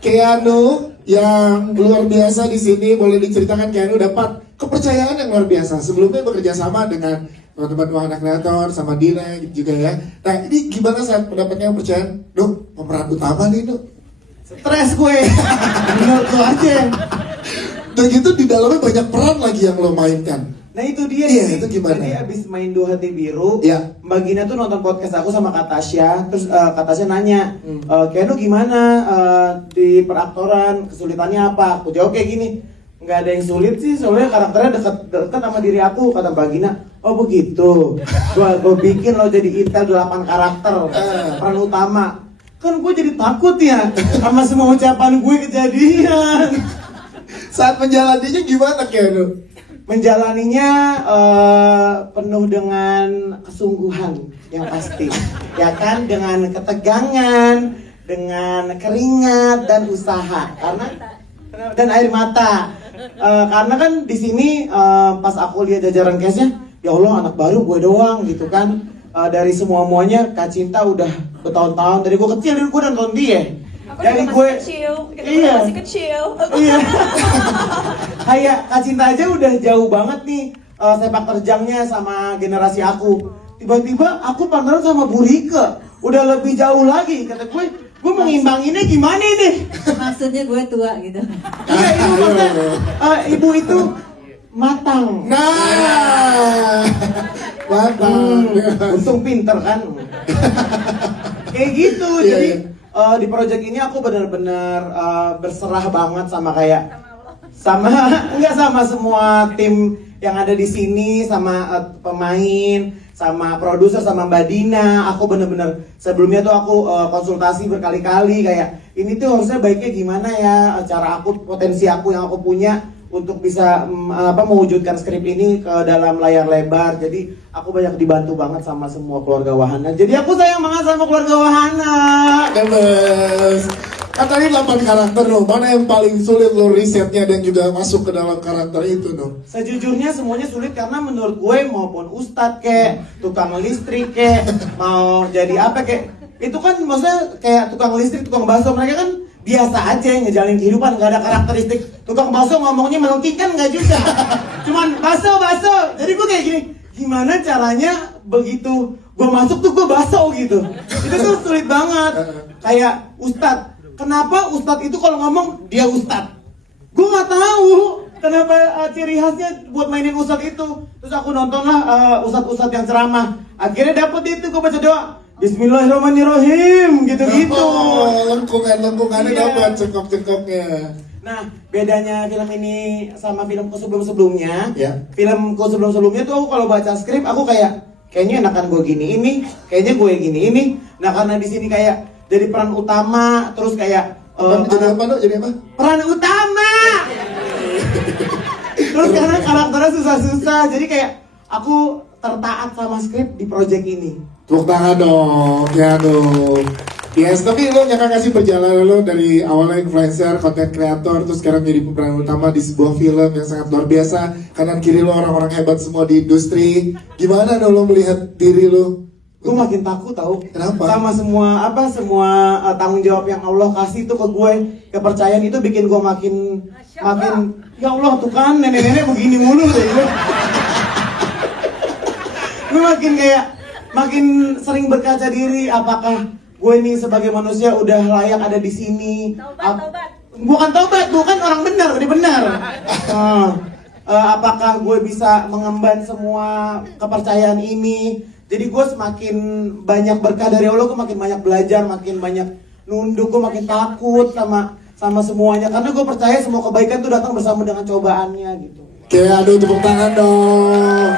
Keanu yang luar biasa di sini, boleh diceritakan Keanu dapat kepercayaan yang luar biasa. Sebelumnya bekerja sama dengan teman-teman anak kreator sama Dina juga ya. Nah ini gimana saat mendapatnya kepercayaan? Duh, pemeran utama nih Duh. Stres gue. Menurut lo aja. Dan gitu di dalamnya banyak peran lagi yang lo mainkan. Nah itu dia Iya, sih. itu gimana? Jadi abis main Dua Hati Biru, Iya. Mbak Gina tuh nonton podcast aku sama Kak Tasya. Terus Kak Tasya nanya, Keanu gimana di peraktoran, kesulitannya apa? Aku jawab kayak gini, nggak ada yang sulit sih, soalnya karakternya dekat sama diri aku. Kata Mbak Gina, oh begitu. Gue bikin lo jadi intel 8 karakter peran utama. Kan gue jadi takut ya sama semua ucapan gue kejadian. Saat menjalaninya gimana Keanu? Menjalaninya penuh dengan kesungguhan yang pasti, ya kan, dengan ketegangan, dengan keringat dan usaha, karena dan air mata, karena kan di sini pas aku lihat jajaran case-nya, ya Allah anak baru gue doang gitu kan, dari semua-muanya Kak Cinta udah bertahun-tahun dari gue kecil, dari gue nonton dia. Dari gue kecil, iya, masih kecil. Iya. Kayak Kak Cinta aja udah jauh banget nih sepak terjangnya sama generasi aku. Tiba-tiba aku partneran sama Bu Rike, udah lebih jauh lagi. Kata gue mengimbanginnya gimana nih? Maksudnya gue tua gitu. Iya, ibu maksudnya, ibu itu matang. Nah, matang. Untung pinter kan. Kayak gitu, Iya, jadi iya. di project ini aku benar-benar berserah banget sama kayak enggak sama semua tim yang ada di sini, sama pemain, sama produser, sama Mbak Dina. Aku benar-benar sebelumnya tuh aku konsultasi berkali-kali kayak ini tuh harusnya baiknya gimana ya, cara aku, potensi aku yang aku punya untuk bisa mewujudkan skrip ini ke dalam layar lebar. Jadi aku banyak dibantu banget sama semua keluarga Wahana. Jadi aku sayang banget sama keluarga Wahana. Gemes. Kan tadi 8 karakter loh, mana yang paling sulit lo risetnya dan juga masuk ke dalam karakter itu loh? Sejujurnya semuanya sulit karena menurut gue maupun ustadz kek, tukang listrik kek, mau jadi apa kek, itu kan maksudnya kayak tukang listrik, tukang bakso, mereka kan biasa aja ngejalanin kehidupan, nggak ada karakteristik. Tukang bakso ngomongnya melengking kan nggak juga, cuman bakso. Jadi gue kayak gini, gimana caranya begitu gue masuk tuh gue bakso gitu. Itu tuh sulit banget. Kayak ustadz, kenapa ustadz itu kalau ngomong dia ustadz? Gue nggak tahu kenapa ciri khasnya buat mainin ustadz itu. Terus aku nontonlah ustadz-ustadz yang ceramah. Akhirnya dapet itu, gue baca doa Bismillahirrahmanirrahim gitu-gitu. Oh, lengkungannya Iya. dapat cekok-cekoknya. Nah, bedanya film ini sama filmku sebelum-sebelumnya. Ya. Filmku sebelum-sebelumnya tuh aku kalau baca skrip aku kayaknya enakan gue gini ini, kayaknya gue gini ini. Nah, karena di sini kayak jadi peran utama, terus kayak Jadi apa dok? Jadi apa? peran utama. Terus karena karakternya susah-susah, jadi kayak aku tertaat sama skrip di project ini. Tepuk tangan dong, Keanu. Yes, tapi lo nyangka kasih perjalanan lo dari awalnya influencer, content creator, terus sekarang jadi pemeran utama di sebuah film yang sangat luar biasa. Kanan kiri lo orang-orang hebat semua di industri. Gimana dong lo melihat diri lo? Gue makin takut tau. Kenapa? Sama semua tanggung jawab yang Allah kasih itu ke gue, kepercayaan itu bikin gue makin ya Allah tuh kan nenek-nenek begini mulu deh. Gue makin sering berkaca diri, apakah gue nih sebagai manusia udah layak ada di sini? Bukan taubat, bukan orang benar, udah benar. Apakah gue bisa mengemban semua kepercayaan ini? Jadi gue semakin banyak berkah dari Allah, gue makin banyak belajar, makin banyak nunduk, gue makin takut sama semuanya. Karena gue percaya semua kebaikan tuh datang bersama dengan cobaannya gitu. Oke, aduh tepuk tangan dong.